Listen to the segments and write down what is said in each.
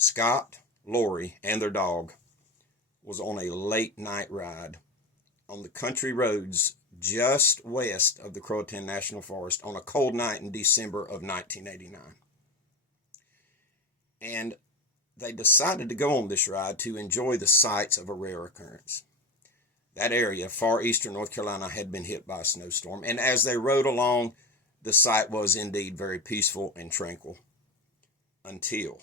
Scott, Lori, and their dog was on a late night ride on the country roads just west of the Croatan National Forest on a cold night in December of 1989. And they decided to go on this ride to enjoy the sights of a rare occurrence. That area, far eastern North Carolina, had been hit by a snowstorm, and as they rode along, the sight was indeed very peaceful and tranquil until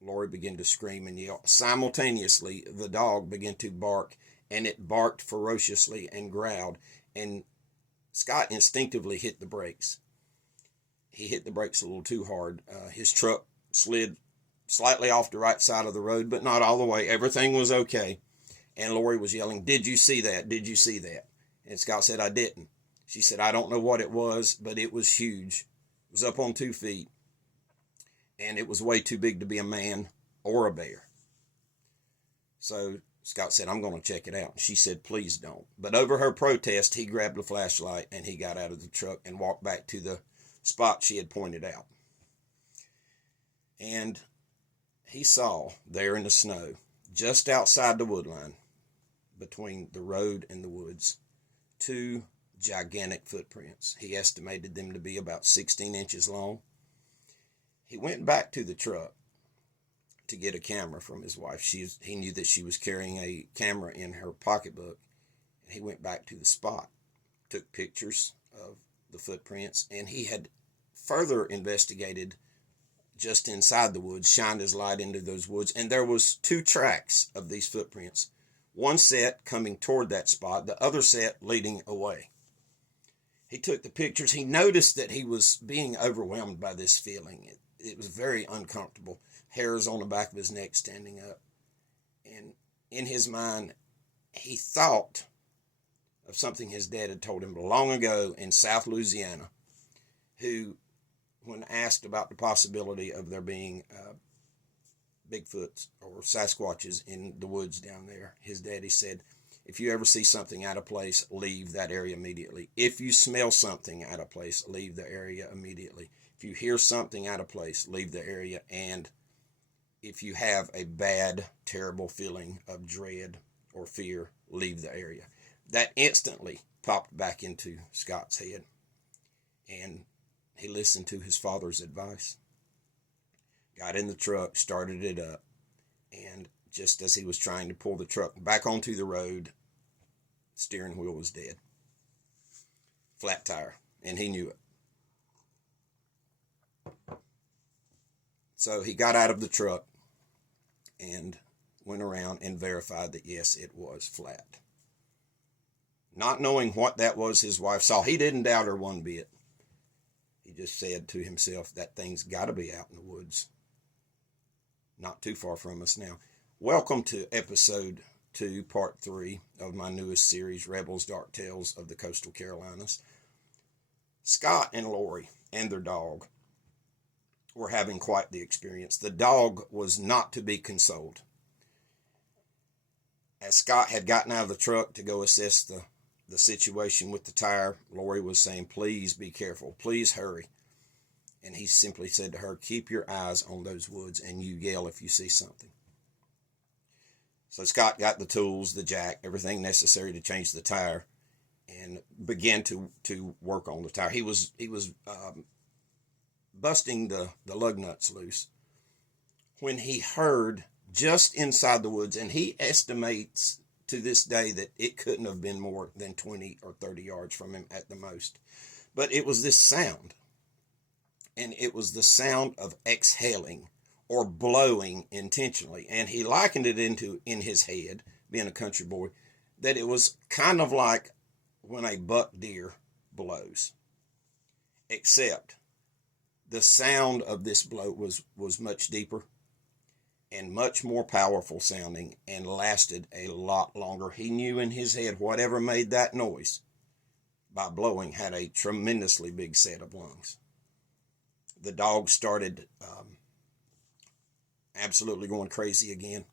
Lori began to scream and yell. Simultaneously, the dog began to bark, and it barked ferociously and growled, and Scott instinctively hit the brakes. He hit the brakes a little too hard. His truck slid slightly off the right side of the road, but not all the way. Everything was okay. And Lori was yelling, "Did you see that? Did you see that?" And Scott said, "I didn't." She said, "I don't know what it was, but it was huge. It was up on 2 feet. And it was way too big to be a man or a bear." So Scott said, "I'm going to check it out." She said, "Please don't." But over her protest, he grabbed a flashlight and he got out of the truck and walked back to the spot she had pointed out. And he saw there in the snow, just outside the woodline, between the road and the woods, 2 gigantic footprints. He estimated them to be about 16 inches long. He went back to the truck to get a camera from his wife. He knew that she was carrying a camera in her pocketbook. And he went back to the spot, took pictures of the footprints, and he had further investigated just inside the woods, shined his light into those woods, and there was 2 tracks of these footprints. One set coming toward that spot, the other set leading away. He took the pictures. He noticed that he was being overwhelmed by this feeling. It was very uncomfortable. Hairs on the back of his neck standing up. And in his mind, he thought of something his dad had told him long ago in South Louisiana, who, when asked about the possibility of there being Bigfoots or Sasquatches in the woods down there, his daddy said, "If you ever see something out of place, leave that area immediately. If you smell something out of place, leave the area immediately. If you hear something out of place, leave the area. And if you have a bad, terrible feeling of dread or fear, leave the area." That instantly popped back into Scott's head, and he listened to his father's advice, got in the truck, started it up, and just as he was trying to pull the truck back onto the road, steering wheel was dead. Flat tire, and he knew it. So he got out of the truck and went around and verified that, yes, it was flat. Not knowing what that was his wife saw, he didn't doubt her one bit. He just said to himself, that thing's got to be out in the woods, not too far from us now. Welcome to episode 2, part 3 of my newest series, Rebels Dark Tales of the Coastal Carolinas. Scott and Lori and their dog were having quite the experience. The dog was not to be consoled. As Scott had gotten out of the truck to go assess the situation with the tire, Lori was saying, "Please be careful. Please hurry." And he simply said to her, "Keep your eyes on those woods and you yell if you see something." So Scott got the tools, the jack, everything necessary to change the tire, and began to work on the tire. He was busting the lug nuts loose when he heard just inside the woods, and he estimates to this day that it couldn't have been more than 20 or 30 yards from him at the most. But it was this sound, and it was the sound of exhaling or blowing intentionally. And he likened it in his head, being a country boy, that it was kind of like when a buck deer blows, except the sound of this blow was much deeper and much more powerful sounding and lasted a lot longer. He knew in his head whatever made that noise by blowing had a tremendously big set of lungs. The dog started absolutely going crazy again.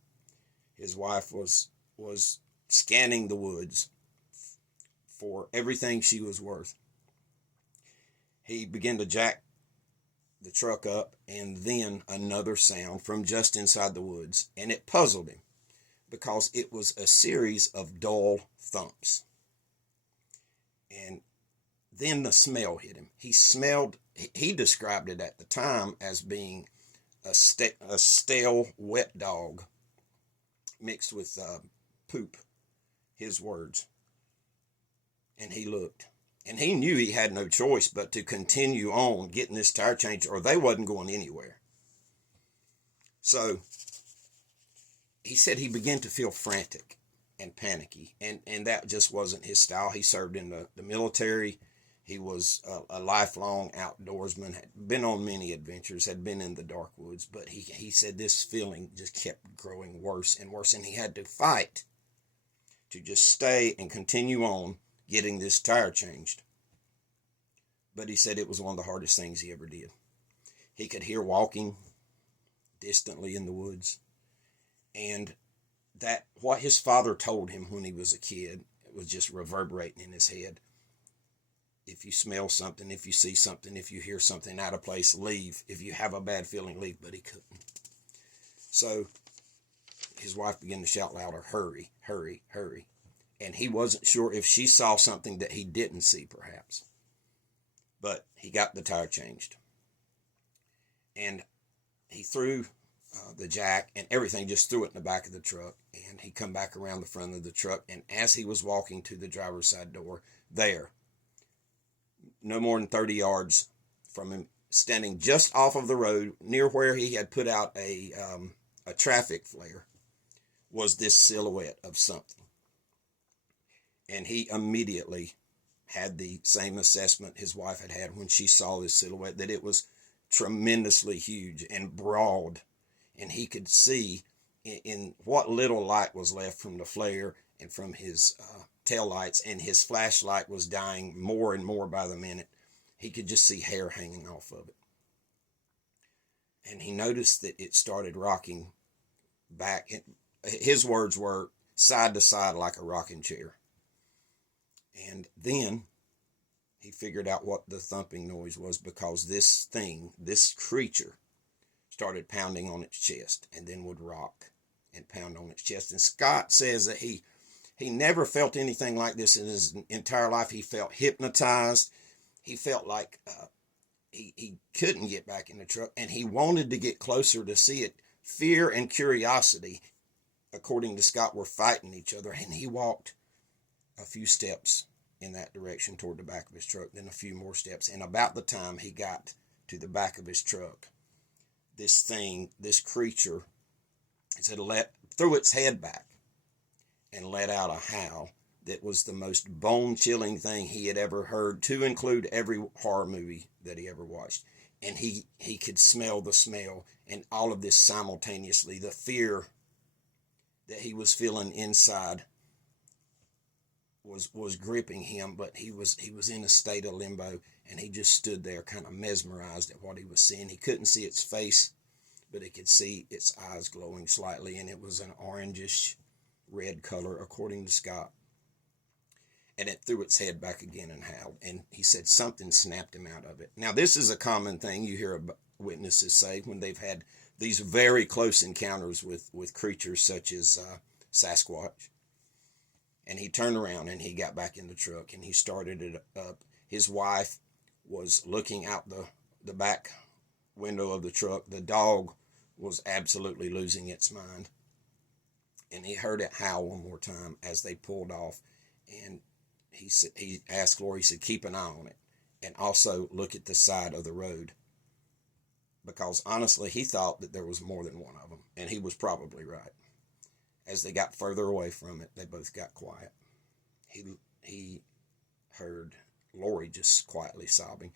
His wife was scanning the woods for everything she was worth. He began to jack the truck up, and then another sound from just inside the woods, and it puzzled him because it was a series of dull thumps. And then the smell hit him. He described it at the time as being a stale, wet dog mixed with poop, his words. And he looked. And he knew he had no choice but to continue on getting this tire changed, or they wasn't going anywhere. So he said he began to feel frantic and panicky, and that just wasn't his style. He served in the military. He was a lifelong outdoorsman, had been on many adventures, had been in the dark woods, but he said this feeling just kept growing worse and worse, and he had to fight to just stay and continue on getting this tire changed. But he said it was one of the hardest things he ever did. He could hear walking distantly in the woods, and that what his father told him when he was a kid, it was just reverberating in his head. If you smell something, if you see something, if you hear something out of place, leave. If you have a bad feeling, leave. But he couldn't. So his wife began to shout louder, hurry, hurry, hurry. And he wasn't sure if she saw something that he didn't see, perhaps. But he got the tire changed. And he threw the jack and everything, just threw it in the back of the truck. And he come back around the front of the truck. And as he was walking to the driver's side door, there, no more than 30 yards from him, standing just off of the road, near where he had put out a traffic flare, was this silhouette of something. And he immediately had the same assessment his wife had had when she saw this silhouette, that it was tremendously huge and broad. And he could see in what little light was left from the flare and from his tail lights, and his flashlight was dying more and more by the minute. He could just see hair hanging off of it. And he noticed that it started rocking back. His words were side to side like a rocking chair. And then he figured out what the thumping noise was, because this thing, this creature, started pounding on its chest and then would rock and pound on its chest. And Scott says that he never felt anything like this in his entire life. He felt hypnotized. He felt like he couldn't get back in the truck, and he wanted to get closer to see it. Fear and curiosity, according to Scott, were fighting each other, and he walked a few steps in that direction toward the back of his truck, then a few more steps. And about the time he got to the back of his truck, this thing, this creature, it said, threw its head back and let out a howl that was the most bone-chilling thing he had ever heard, to include every horror movie that he ever watched. And he could smell the smell, and all of this simultaneously. The fear that he was feeling inside was gripping him, but he was in a state of limbo, and he just stood there kind of mesmerized at what he was seeing. He couldn't see its face, but he could see its eyes glowing slightly, and it was an orangish red color, according to Scott. And it threw its head back again and howled, and he said something snapped him out of it. Now, this is a common thing you hear witnesses say when they've had these very close encounters with creatures such as Sasquatch. And he turned around and he got back in the truck and he started it up. His wife was looking out the back window of the truck. The dog was absolutely losing its mind. And he heard it howl one more time as they pulled off. And he asked Lori, he said, keep an eye on it. And also look at the side of the road. Because honestly, he thought that there was more than one of them. And he was probably right. As they got further away from it, they both got quiet. He heard Lori just quietly sobbing.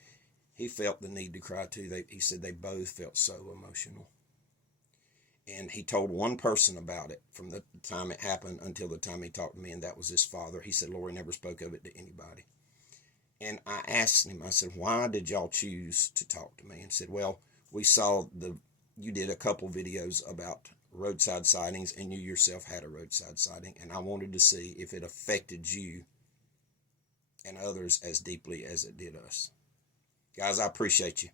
He felt the need to cry too. He said they both felt so emotional. And he told one person about it from the time it happened until the time he talked to me, and that was his father. He said Lori never spoke of it to anybody. And I asked him, I said, why did y'all choose to talk to me? And he said, well, we saw you did a couple videos about roadside sightings, and you yourself had a roadside sighting, and I wanted to see if it affected you and others as deeply as it did us. Guys, I appreciate you.